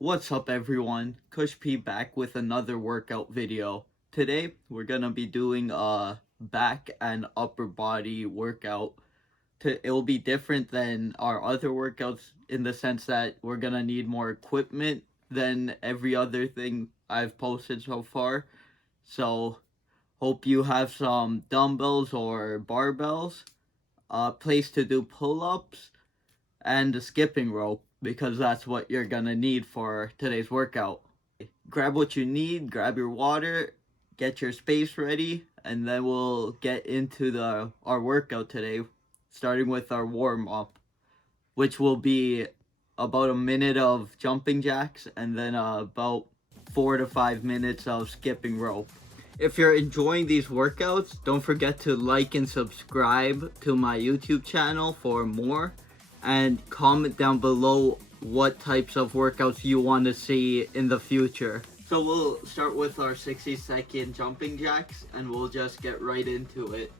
What's up everyone, KushP back with another workout video. Today we're gonna be doing a back and upper body workout. It'll be different than our other workouts in the sense that we're gonna need more equipment than every other thing I've posted so far. So hope you have some dumbbells or barbells, a place to do pull-ups, and a skipping rope because that's what you're gonna need for today's workout. Grab what you need, grab your water, get your space ready, and then we'll get into our workout today, starting with our warm up, which will be about a minute of jumping jacks and then about 4 to 5 minutes of skipping rope. If you're enjoying these workouts, don't forget to like and subscribe to my YouTube channel for more, and comment down below what types of workouts you want to see in the future. So we'll start with our 60-second jumping jacks and we'll just get right into it.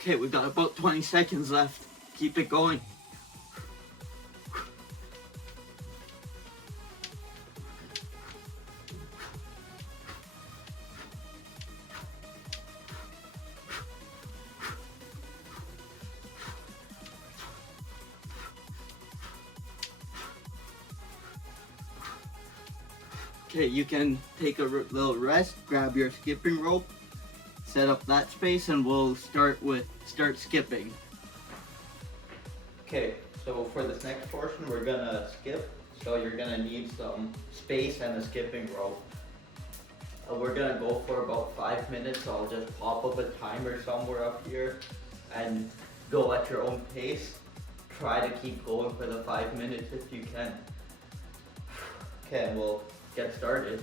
Okay, we've got about 20 seconds left. Keep it going. Okay, you can take a little rest, grab your skipping rope, set up that space, and we'll start skipping. Okay, so for this next portion, we're gonna skip. So you're gonna need some space and a skipping rope. We're gonna go for about 5 minutes. So I'll just pop up a timer somewhere up here and go at your own pace. Try to keep going for the 5 minutes if you can. Okay, and we'll get started.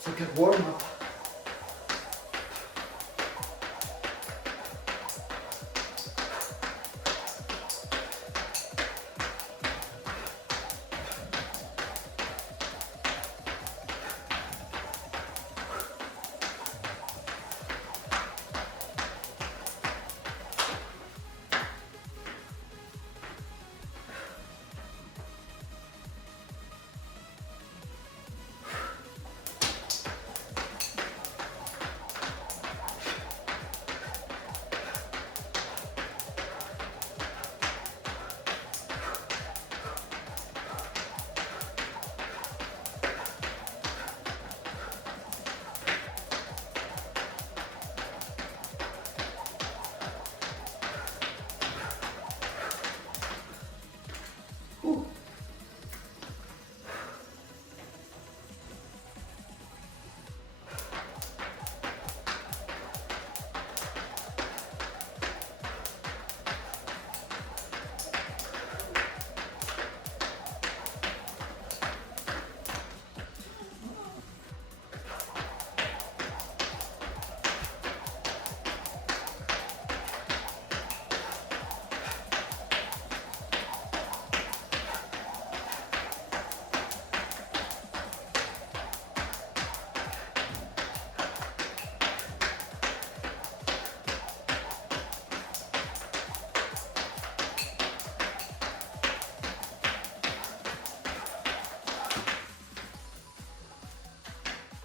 It's a good warm up.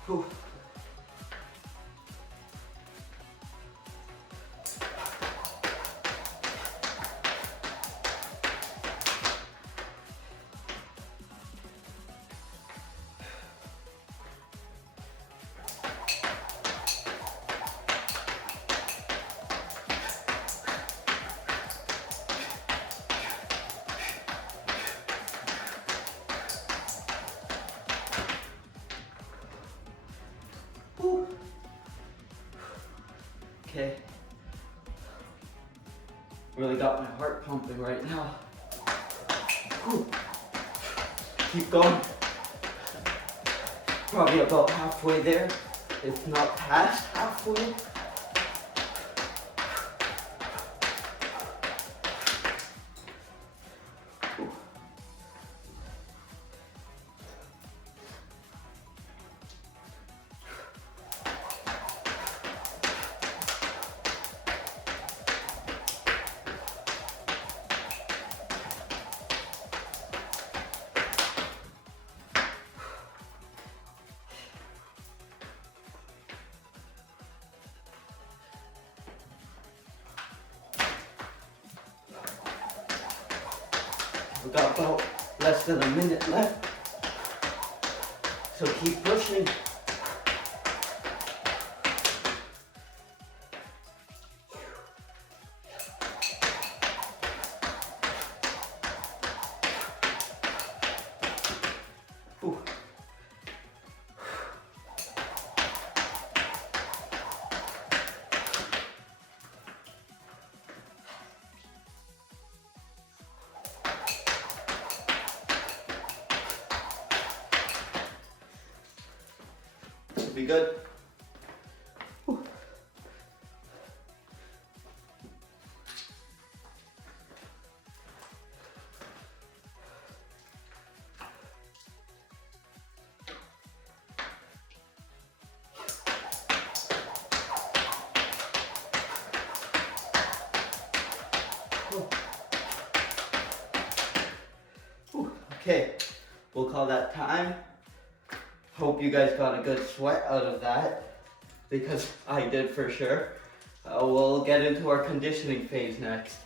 Whew. Whew. Okay. Really got my heart pumping right now. Whew. Keep going. Probably about halfway there, if not past halfway. Whew. We got about less than a minute left, so keep pushing. Whew. Be good. Whew. Whew. Okay, we'll call that time. Hope you guys got a good sweat out of that, because I did for sure. We'll get into our conditioning phase next.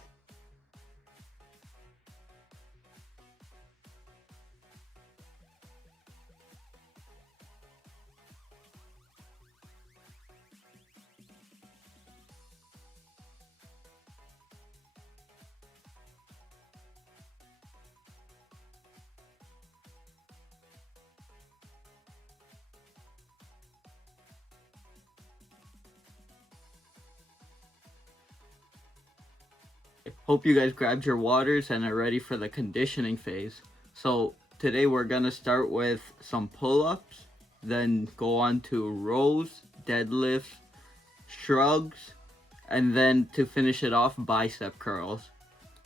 Hope you guys grabbed your waters and are ready for the conditioning phase. So today we're gonna start with some pull-ups, then go on to rows, deadlifts, shrugs, and then to finish it off, bicep curls.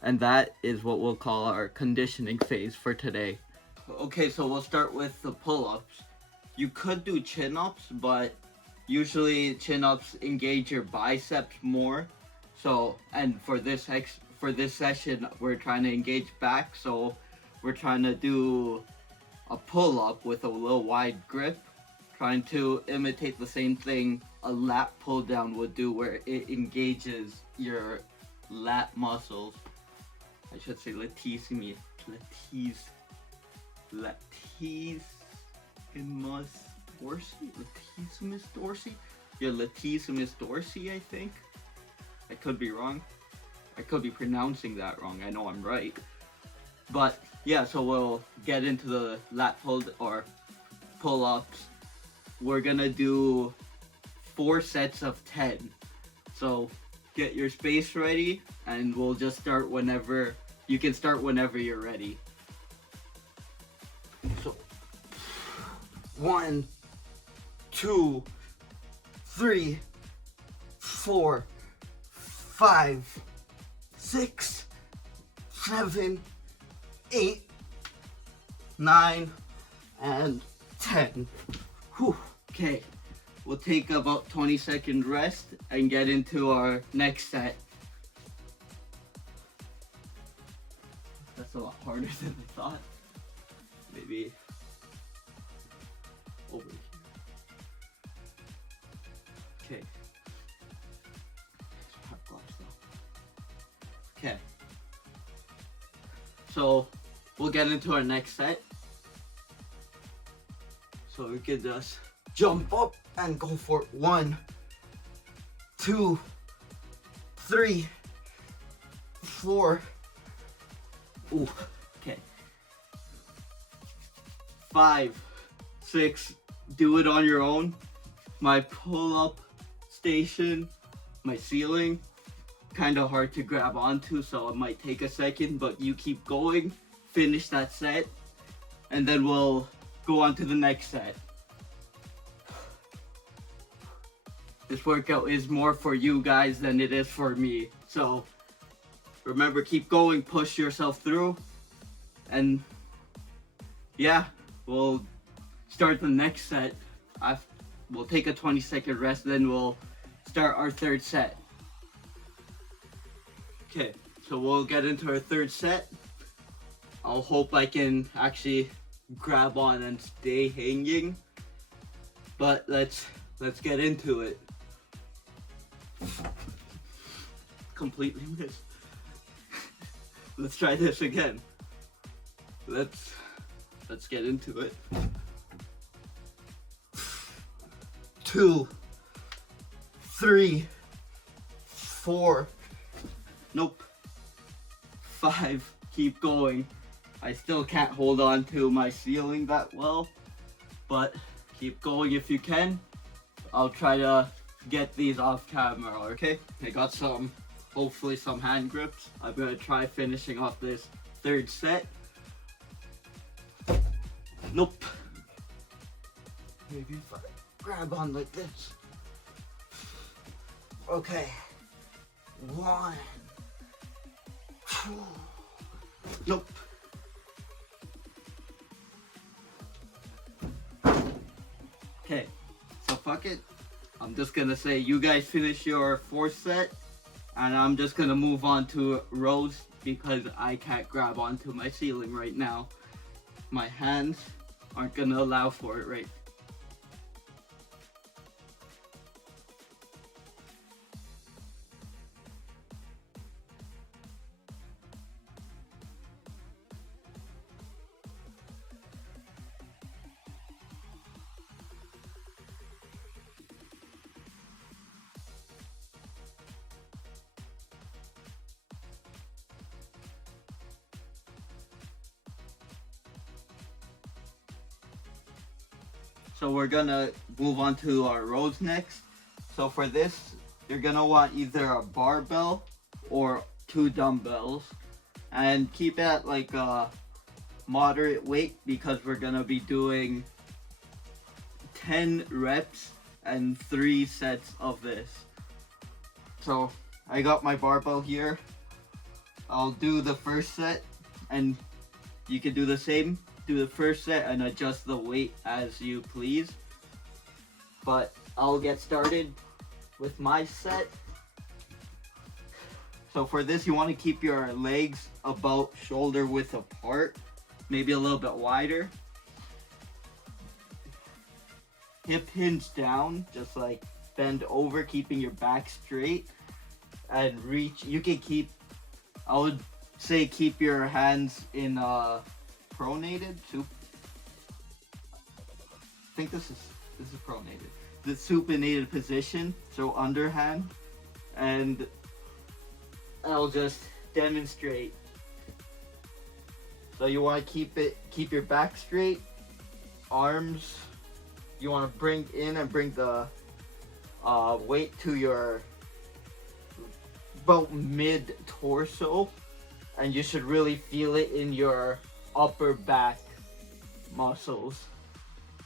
And that is what we'll call our conditioning phase for today. Okay, so we'll start with the pull-ups. You could do chin-ups, but usually chin-ups engage your biceps more. So, and for this session, we're trying to engage back, so we're trying to do a pull-up with a little wide grip, trying to imitate the same thing a lat pull-down would do, where it engages your lat muscles. I should say latissimus dorsi? Your latissimus dorsi, I think. I could be wrong. I could be pronouncing that wrong. I know I'm right. But yeah, so we'll get into the lat pull-ups. We're gonna do 4 sets of 10. So get your space ready, and we'll just start whenever. You can start whenever you're ready. So 1, 2, 3, 4, 5, 6, 7, 8, 9, and 10. Whew. Okay, we'll take about 20-second rest and get into our next set. That's a lot harder than I thought. Maybe over here. Okay. Okay. So we'll get into our next set. So we can just jump up and go for 1, 2, 3, 4. Ooh, okay. 5, 6. Do it on your own. My pull-up station, my ceiling, kind of hard to grab onto, so it might take a second, but you keep going, finish that set, and then we'll go on to the next set. This workout is more for you guys than it is for me, so remember, keep going, push yourself through, and yeah, we'll start the next set. We'll take a 20-second rest, then we'll start our third set. Okay, so we'll get into our third set. I'll hope I can actually grab on and stay hanging, but let's get into it. Completely missed. Let's try this again. Let's get into it. 2, 3, 4. Nope. 5. Keep going. I still can't hold on to my ceiling that well, but keep going if you can. I'll try to get these off camera, okay? I got hopefully some hand grips. I'm gonna try finishing off this third set. Nope. Maybe if I grab on like this. Okay. 1, 2. Nope. Okay, so fuck it. I'm just gonna say you guys finish your fourth set, and I'm just gonna move on to rows because I can't grab onto my ceiling right now. My hands aren't gonna allow for it right. So we're gonna move on to our rows next. So for this, you're gonna want either a barbell or 2 dumbbells, and keep it at like a moderate weight because we're gonna be doing 10 reps and 3 sets of this. So I got my barbell here. I'll do the first set, and you can do the same. Do the first set and adjust the weight as you please. But I'll get started with my set. So for this, you want to keep your legs about shoulder width apart, maybe a little bit wider. Hip hinge down, just like bend over, keeping your back straight, and reach. You can keep, I would say keep your hands in pronated. I think this is pronated. The supinated position, so underhand, and I'll just demonstrate. So you want to keep your back straight, arms. You want to bring in and bring the weight to your about mid torso, and you should really feel it in your upper back muscles.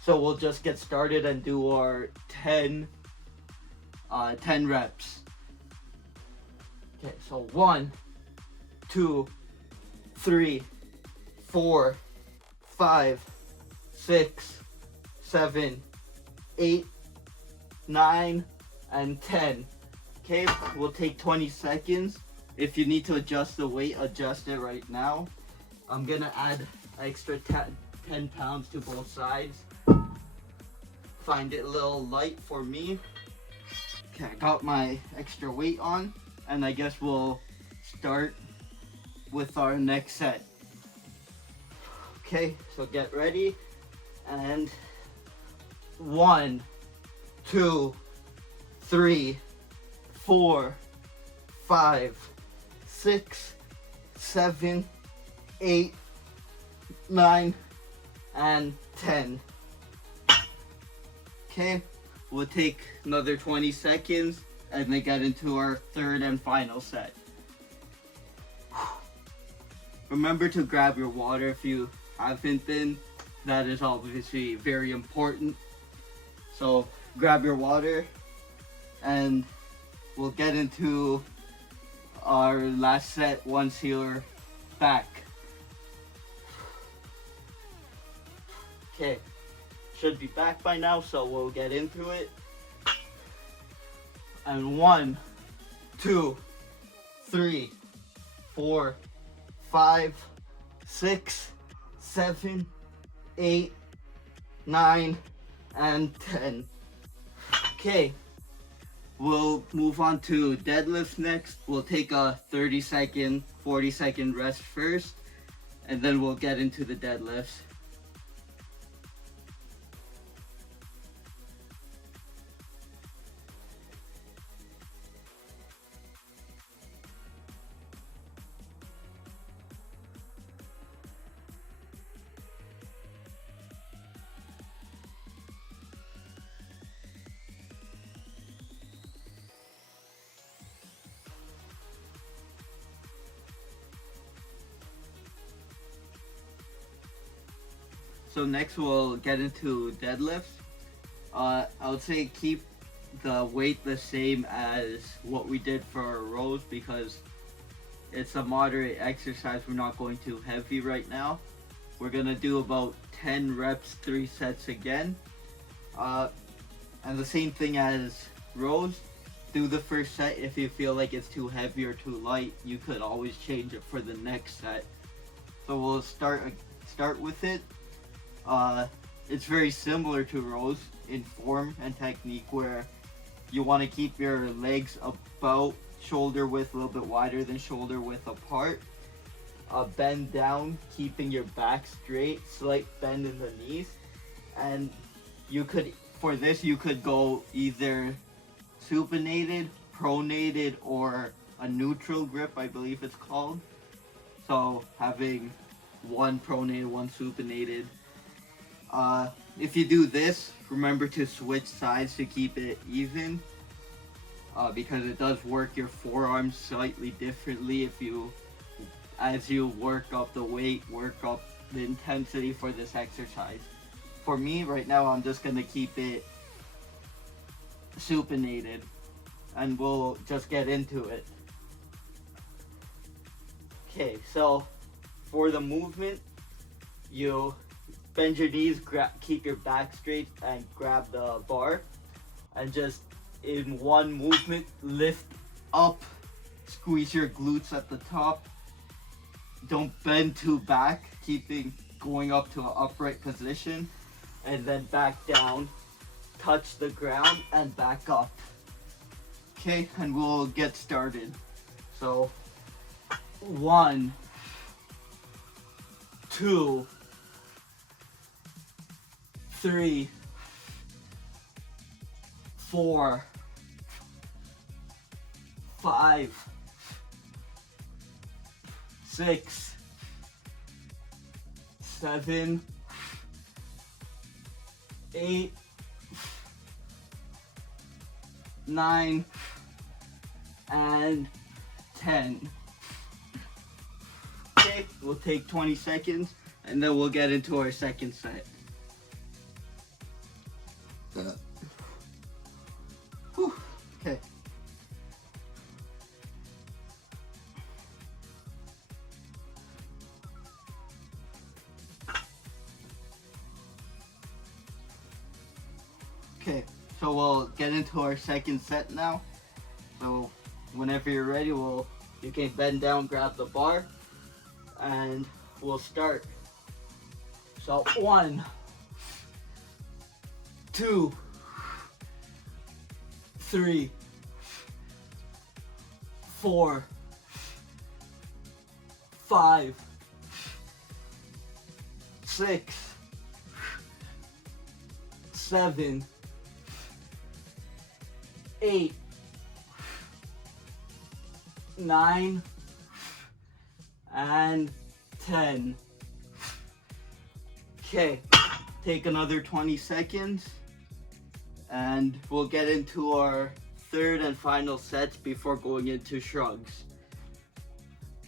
So we'll just get started and do our 10 reps. Okay, so 1, 2, 3, 4, 5, 6, 7, 8, 9, and 10. Okay, we'll take 20 seconds. If you need to adjust the weight, adjust it right now. I'm gonna add extra 10 pounds to both sides. Find it a little light for me. Okay, I got my extra weight on, and I guess we'll start with our next set. Okay, so get ready, and 1, 2, 3, 4, 5, 6, 7, 8, 9, and 10. Okay, we'll take another 20 seconds and then get into our third and final set. Remember to grab your water if you haven't been. That is obviously very important. So grab your water and we'll get into our last set once you're back. Okay, should be back by now, so we'll get into it. And 1, 2, 3, 4, 5, 6, 7, 8, 9, and 10. Okay, we'll move on to deadlifts next. We'll take a 30-second, 40-second rest first, and then we'll get into the deadlifts. So next we'll get into deadlifts. I would say keep the weight the same as what we did for our rows because it's a moderate exercise. We're not going too heavy right now. We're gonna do about 10 reps, 3 sets again. And the same thing as rows. Do the first set. If you feel like it's too heavy or too light, you could always change it for the next set. So we'll start with it. It's very similar to rows in form and technique where you want to keep your legs about shoulder width, a little bit wider than shoulder width apart. Bend down, keeping your back straight, slight bend in the knees. And for this, you could go either supinated, pronated, or a neutral grip, I believe it's called. So having one pronated, one supinated. If you do this, remember to switch sides to keep it even, because it does work your forearms slightly differently as you work up the weight, work up the intensity for this exercise. For me, right now, I'm just gonna keep it supinated, and we'll just get into it. Okay, so for the movement, you bend your knees, keep your back straight, and grab the bar. And just in one movement, lift up, squeeze your glutes at the top. Don't bend too back, going up to an upright position. And then back down, touch the ground, and back up. Okay, and we'll get started. So, 1, 2, 3, 4, 5, 6, 7, 8, 9, and 10. Okay, we'll take 20 seconds and then we'll get into our second set. Whew. Okay. Okay, so we'll get into our second set now. So whenever you're ready, you can bend down, grab the bar, and we'll start. So 1, 2, 3, 4, 5, 6, 7, 8, 9, and 10. Okay, take another 20 seconds and we'll get into our third and final sets before going into shrugs.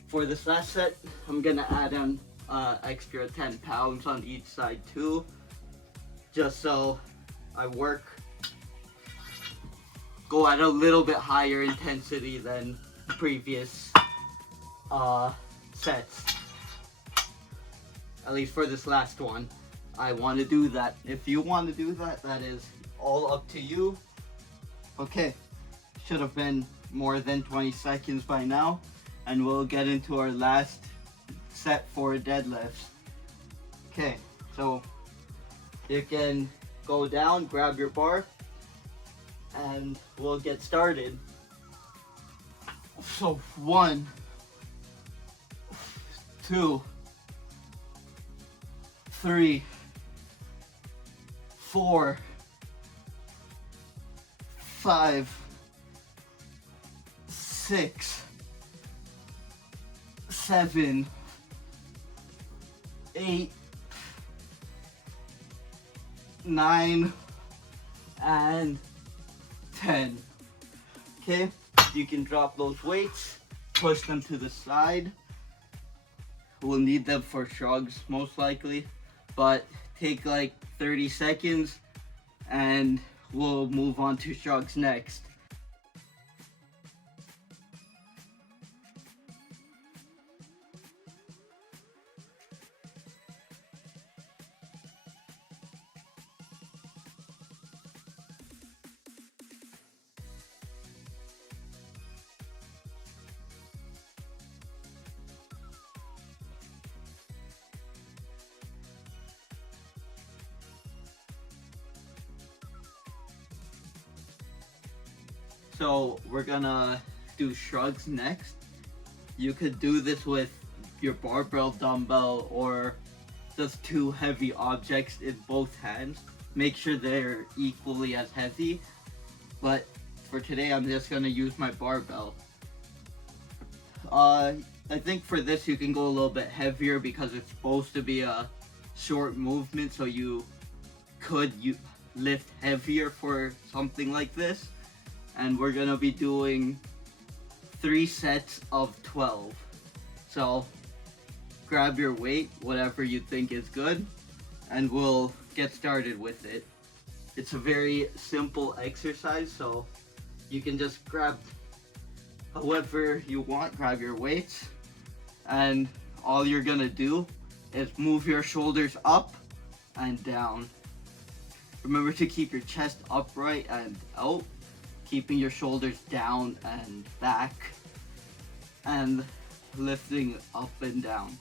For this last set, I'm gonna add an extra 10 pounds on each side too, just so I go at a little bit higher intensity than previous sets. At least for this last one, I want to do that. If you want to do that, that is all up to you. Okay, should have been more than 20 seconds by now, and we'll get into our last set for deadlifts. Okay, so you can go down, grab your bar, and we'll get started. So 1, 2, 3, 4, 5, 6, 7, 8, 9, and 10. Okay, you can drop those weights, push them to the side. We'll need them for shrugs most likely, but take like 30 seconds and we'll move on to shrugs next. So we're gonna do shrugs next. You could do this with your barbell dumbbell or just 2 heavy objects in both hands. Make sure they're equally as heavy, but for today I'm just gonna use my barbell. I think for this you can go a little bit heavier because it's supposed to be a short movement, so you could lift heavier for something like this. And we're gonna be doing 3 sets of 12. So grab your weight, whatever you think is good, and we'll get started with it. It's a very simple exercise, so you can just grab however you want, grab your weights, and all you're gonna do is move your shoulders up and down. Remember to keep your chest upright and out, keeping your shoulders down and back, and lifting up and down.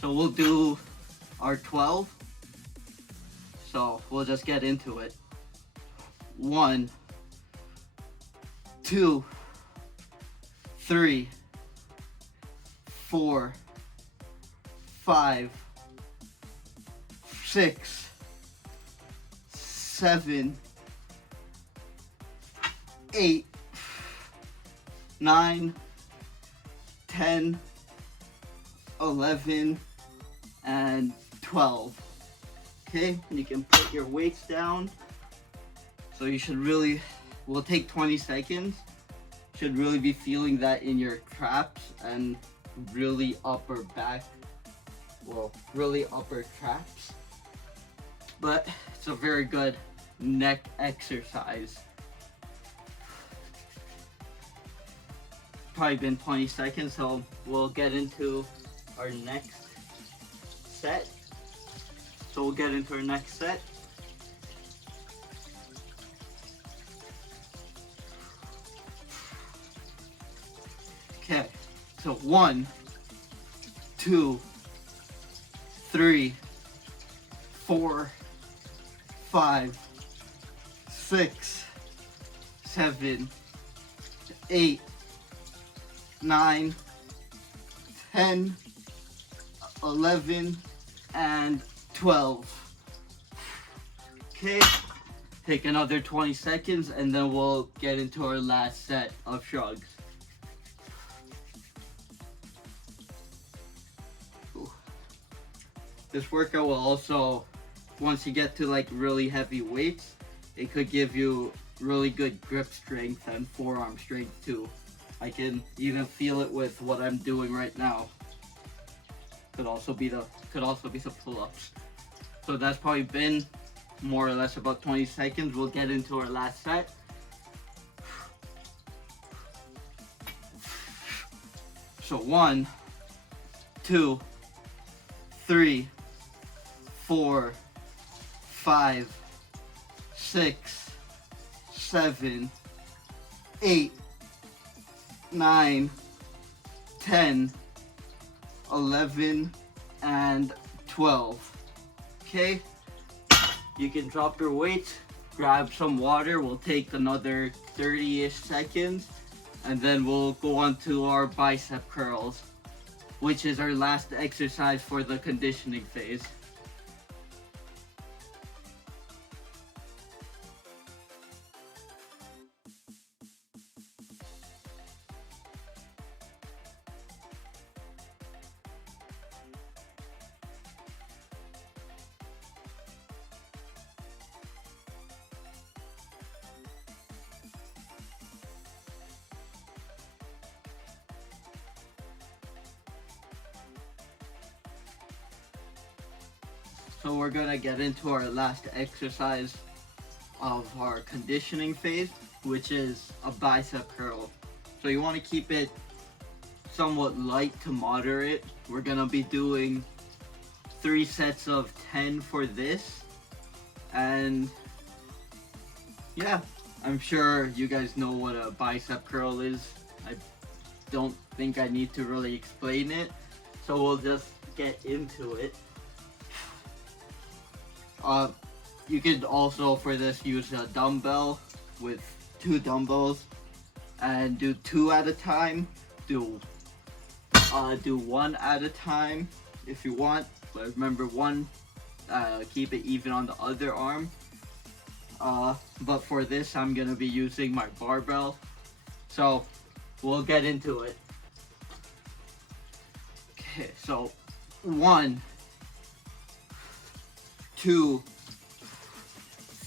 So we'll do our 12. So we'll just get into it. 1, 2, 3, 4, 5, 6, 7, 8, 9, 10, 11, and 12. Okay, you can put your weights down. So you should we'll take 20 seconds. Should really be feeling that in your traps and really upper back, really upper traps. But it's a very good neck exercise. Probably been 20 seconds, so we'll get into our next set. Okay, so 1, 2, 3, 4, 5, 6, 7, 8, 9, 10, 11, and 12. Okay, take another 20 seconds and then we'll get into our last set of shrugs. This workout will also, once you get to like really heavy weights, it could give you really good grip strength and forearm strength too. I can even feel it with what I'm doing right now. Could also be some pull-ups. So that's probably been more or less about 20 seconds. We'll get into our last set. So 1, 2, 3, 4, 5, 6, 7, 8, 9, 10, 11, and 12. Okay, you can drop your weights, grab some water. We'll take another 30-ish seconds, and then we'll go on to our bicep curls, which is our last exercise for the conditioning phase. So we're gonna get into our last exercise of our conditioning phase, which is a bicep curl. So you want to keep it somewhat light to moderate. We're gonna be doing 3 sets of 10 for this, and yeah, I'm sure you guys know what a bicep curl is. I don't think I need to really explain it, so we'll just get into it. You could also for this use a dumbbell with 2 dumbbells and do 2 at a time. Do 1 at a time if you want, but remember keep it even on the other arm. But for this I'm gonna be using my barbell, so we'll get into it. Okay, so 1, 2,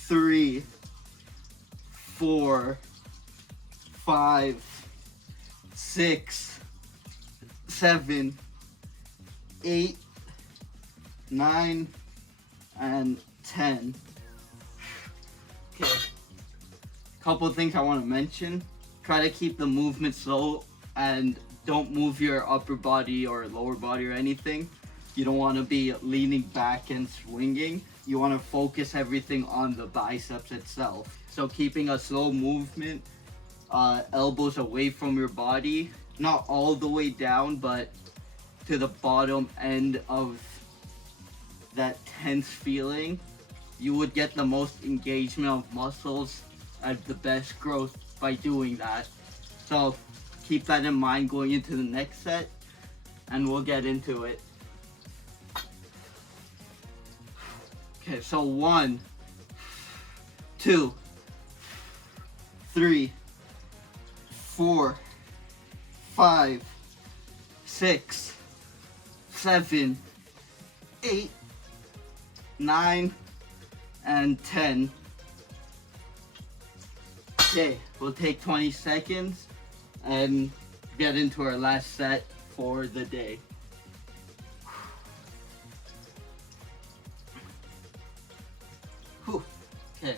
3, 4, 5, 6, 7, 8, 9, and 10. Okay, couple of things I want to mention. Try to keep the movement slow and don't move your upper body or lower body or anything. You don't want to be leaning back and swinging. You want to focus everything on the biceps itself. So keeping a slow movement, elbows away from your body, not all the way down, but to the bottom end of that tense feeling. You would get the most engagement of muscles and the best growth by doing that. So keep that in mind going into the next set, and we'll get into it. Okay, so 1, 2, 3, 4, 5, 6, 7, 8, 9, and 10. Okay, we'll take 20 seconds and get into our last set for the day. Whew. Okay.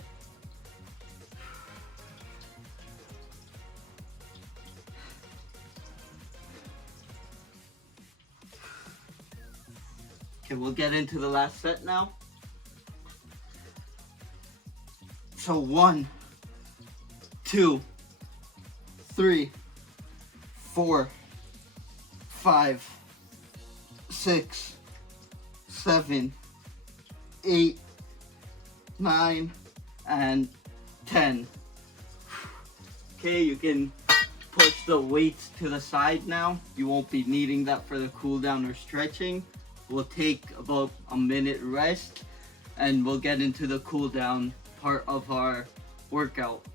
Okay, we'll get into the last set now. So 1, 2, 3, 4, 5, 6, 7, 8, 9, and 10. Okay, you can put push the weights to the side now. You won't be needing that for the cool down or stretching. We'll take about a minute rest and we'll get into the cool down part of our workout.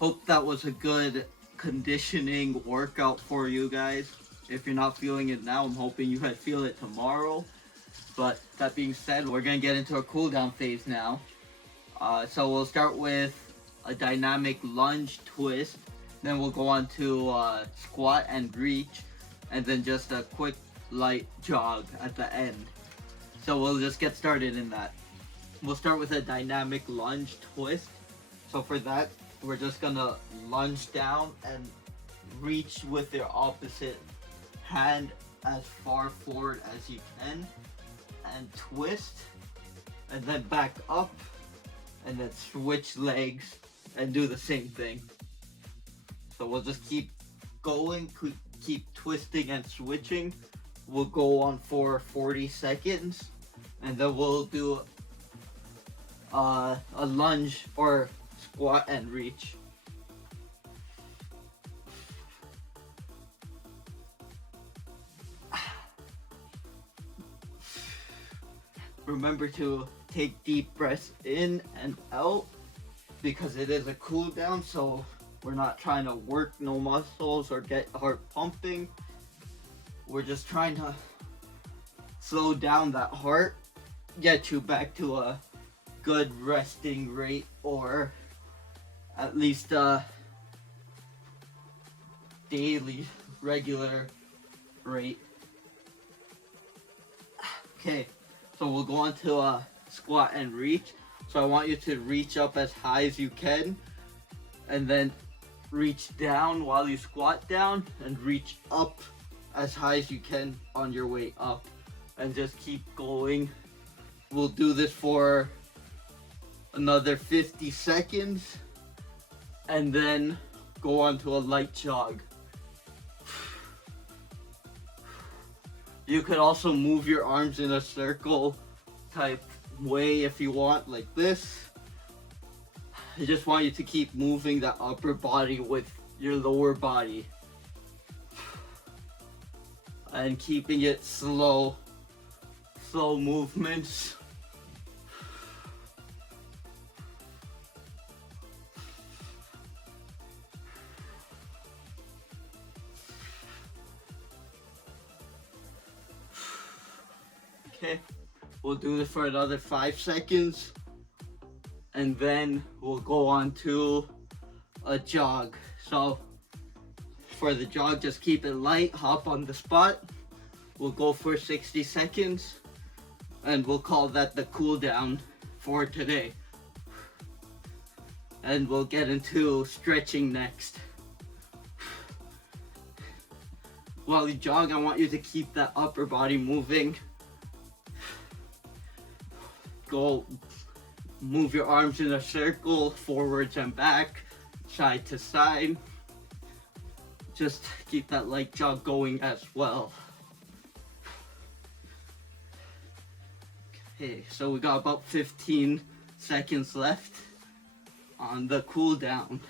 Hope that was a good conditioning workout for you guys. If you're not feeling it now, I'm hoping you guys feel it tomorrow. But that being said, we're gonna get into a cool down phase now. So we'll start with a dynamic lunge twist. Then we'll go on to squat and reach. And then just a quick light jog at the end. So we'll just get started in that. We'll start with a dynamic lunge twist. So for that, we're just gonna lunge down and reach with your opposite hand as far forward as you can and twist and then back up and then switch legs and do the same thing. So we'll just keep going, keep twisting and switching. We'll go on for 40 seconds and then we'll do a lunge or squat and reach. Remember to take deep breaths in and out because it is a cool down, so we're not trying to work no muscles or get heart pumping. We're just trying to slow down that heart, get you back to a good resting rate or at least a daily regular rate. Okay, so we'll go on to a squat and reach. So I want you to reach up as high as you can and then reach down while you squat down and reach up as high as you can on your way up and just keep going. We'll do this for another 50 seconds and then go on to a light jog. You could also move your arms in a circle type way if you want, like this. I just want you to keep moving the upper body with your lower body and keeping it slow movements. Okay, we'll do this for another 5 seconds and then we'll go on to a jog. So for the jog, just keep it light, hop on the spot. We'll go for 60 seconds and we'll call that the cool down for today. And we'll get into stretching next. While you jog, I want you to keep that upper body moving. Go move your arms in a circle, forwards and back, side to side. Just keep that light jog going as well. Okay, so we got about 15 seconds left on the cool down.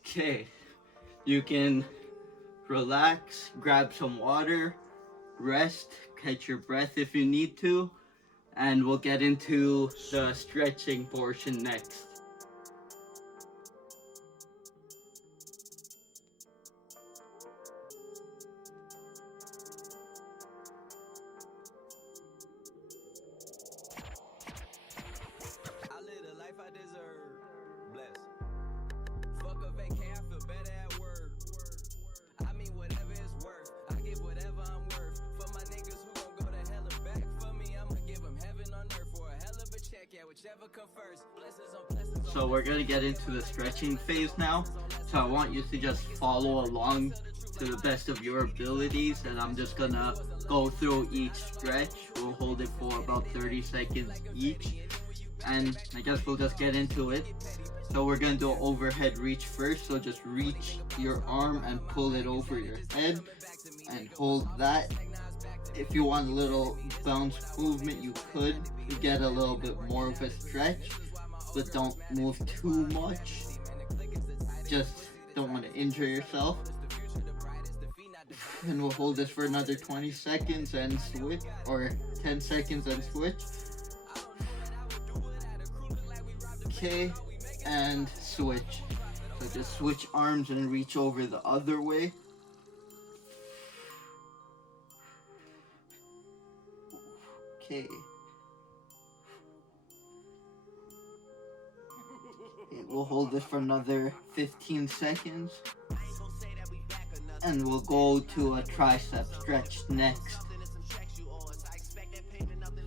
Okay, you can relax, grab some water, rest, catch your breath if you need to, and we'll get into the stretching portion next. So we're gonna get into the stretching phase now. So I want you to just follow along to the best of your abilities, and I'm just gonna go through each stretch. We'll hold it for about 30 seconds each, and I guess we'll just get into it. So we're gonna do an overhead reach first. So just reach your arm and pull it over your head and hold that. If you want a little bounce movement, you could get a little bit more of a stretch, but don't move too much. Just don't want to injure yourself. And we'll hold this for another 20 seconds and switch, or 10 seconds and switch. Okay, and switch. So just switch arms and reach over the other way. Okay. We'll hold this for another 15 seconds. And we'll go to a tricep stretch next.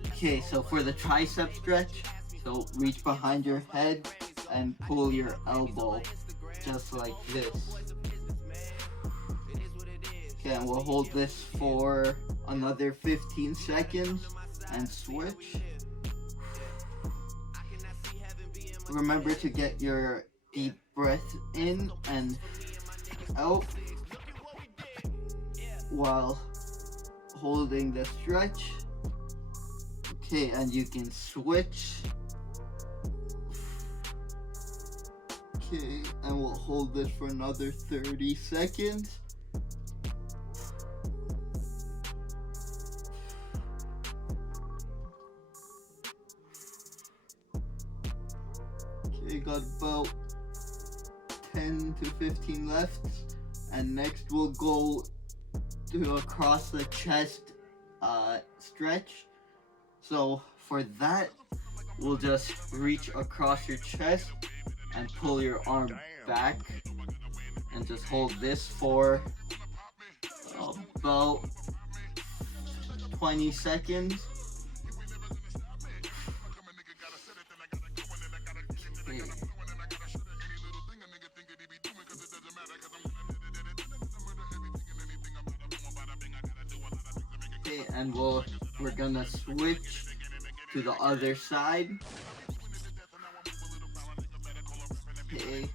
Okay, so for the tricep stretch, so reach behind your head and pull your elbow just like this. Okay, and we'll hold this for another 15 seconds and switch. Remember to get your deep breath in and out while holding the stretch. Okay, and you can switch. Okay, and we'll hold this for another 30 seconds. Okay, got about 10 to 15 left. And next we'll go to across the chest stretch. So for that, we'll just reach across your chest and pull your arm back and just hold this for about 20 seconds. Okay. Okay, and we're gonna switch to the other side. Okay,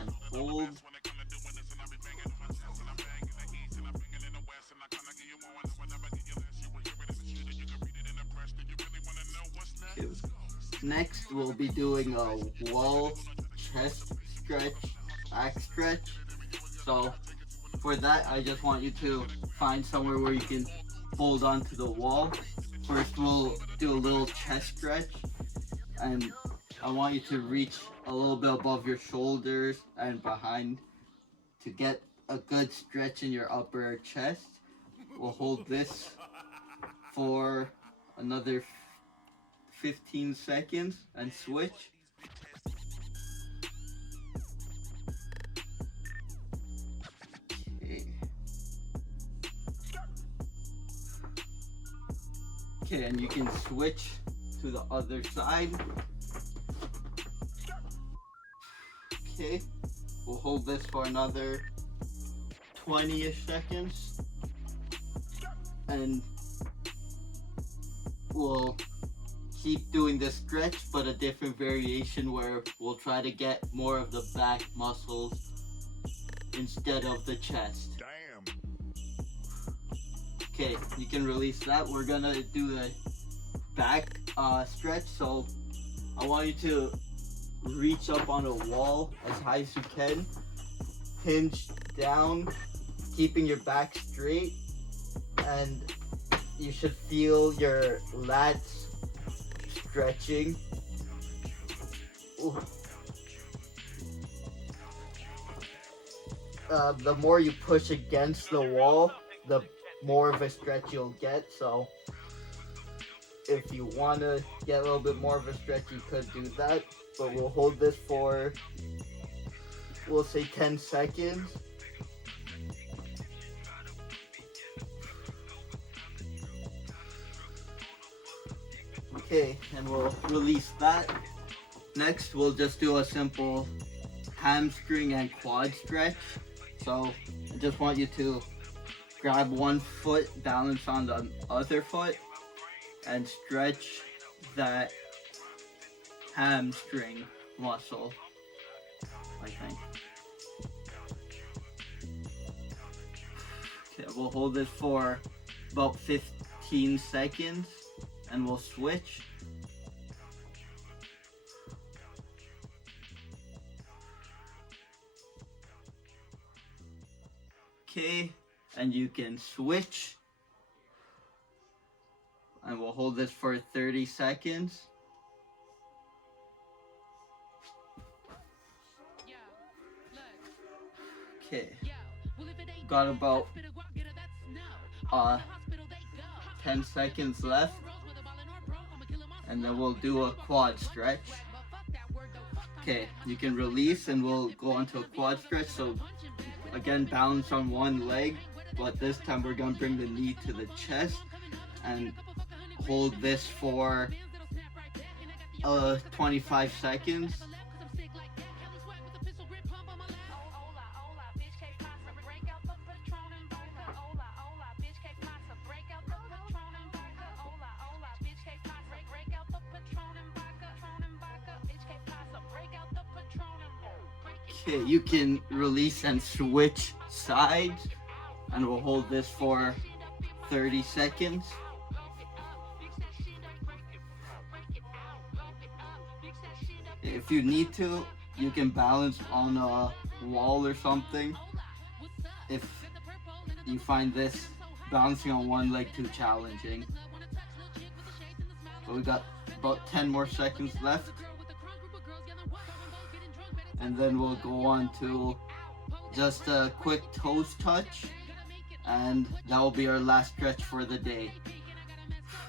and hold. Okay. Next, we'll be doing a wall chest stretch, back stretch. So for that, I just want you to find somewhere where you can hold onto the wall. First, we'll do a little chest stretch, and I want you to reach a little bit above your shoulders and behind to get a good stretch in your upper chest. We'll hold this for another 15 seconds and switch. Okay, and you can switch to the other side. Okay, we'll hold this for another 20-ish seconds. And we'll keep doing this stretch, but a different variation where we'll try to get more of the back muscles instead of the chest. Okay, you can release that. We're gonna do the back stretch. So I want you to reach up on a wall as high as you can, hinge down, keeping your back straight, and you should feel your lats stretching. The more you push against the wall, the more of a stretch you'll get. So if you want to get a little bit more of a stretch, you could do that. But we'll hold this for, we'll say 10 seconds. Okay, and we'll release that. Next, we'll just do a simple hamstring and quad stretch. So I just want you to grab one foot, balance on the other foot, and stretch that hamstring muscle, I think. Okay, we'll hold this for about 15 seconds and we'll switch. Okay, and you can switch. And we'll hold this for 30 seconds. Okay, got about 10 seconds left. And then we'll do a quad stretch. Okay, you can release and we'll go into a quad stretch. So again, balance on one leg, but this time we're gonna bring the knee to the chest and hold this for 25 seconds. Okay, you can release and switch sides, and we'll hold this for 30 seconds. If you need to, you can balance on a wall or something if you find this balancing on one leg too challenging. But we got about 10 more seconds left. And then we'll go on to just a quick toes touch, and that will be our last stretch for the day.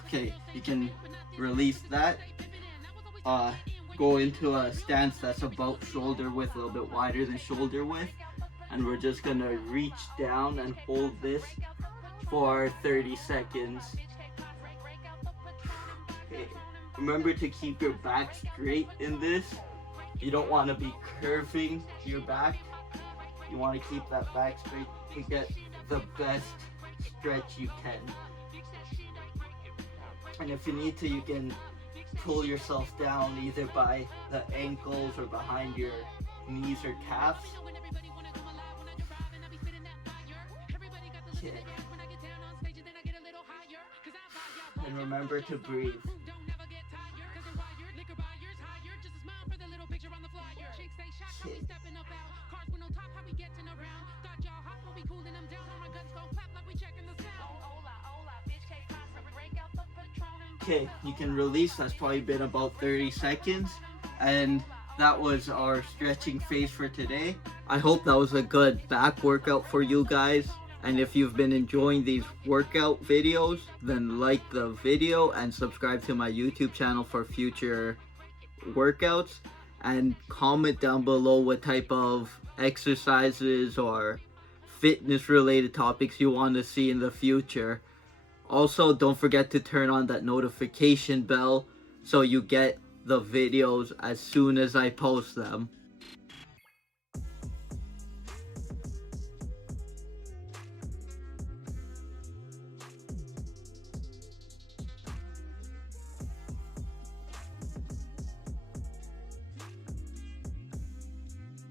Okay, you can release that. Go into a stance that's about shoulder width, a little bit wider than shoulder width, and we're just gonna reach down and hold this for 30 seconds. Okay. Remember to keep your back straight in this. You don't want to be curving your back. You want to keep that back straight to get the best stretch you can. And if you need to, you can pull yourself down either by the ankles or behind your knees or calves. Okay. And remember to breathe. Okay. Okay, you can release. That's probably been about 30 seconds. And that was our stretching phase for today. I hope that was a good back workout for you guys. And if you've been enjoying these workout videos, then like the video and subscribe to my YouTube channel for future workouts. And comment down below what type of exercises or fitness related topics you want to see in the future. Also, don't forget to turn on that notification bell so you get the videos as soon as I post them.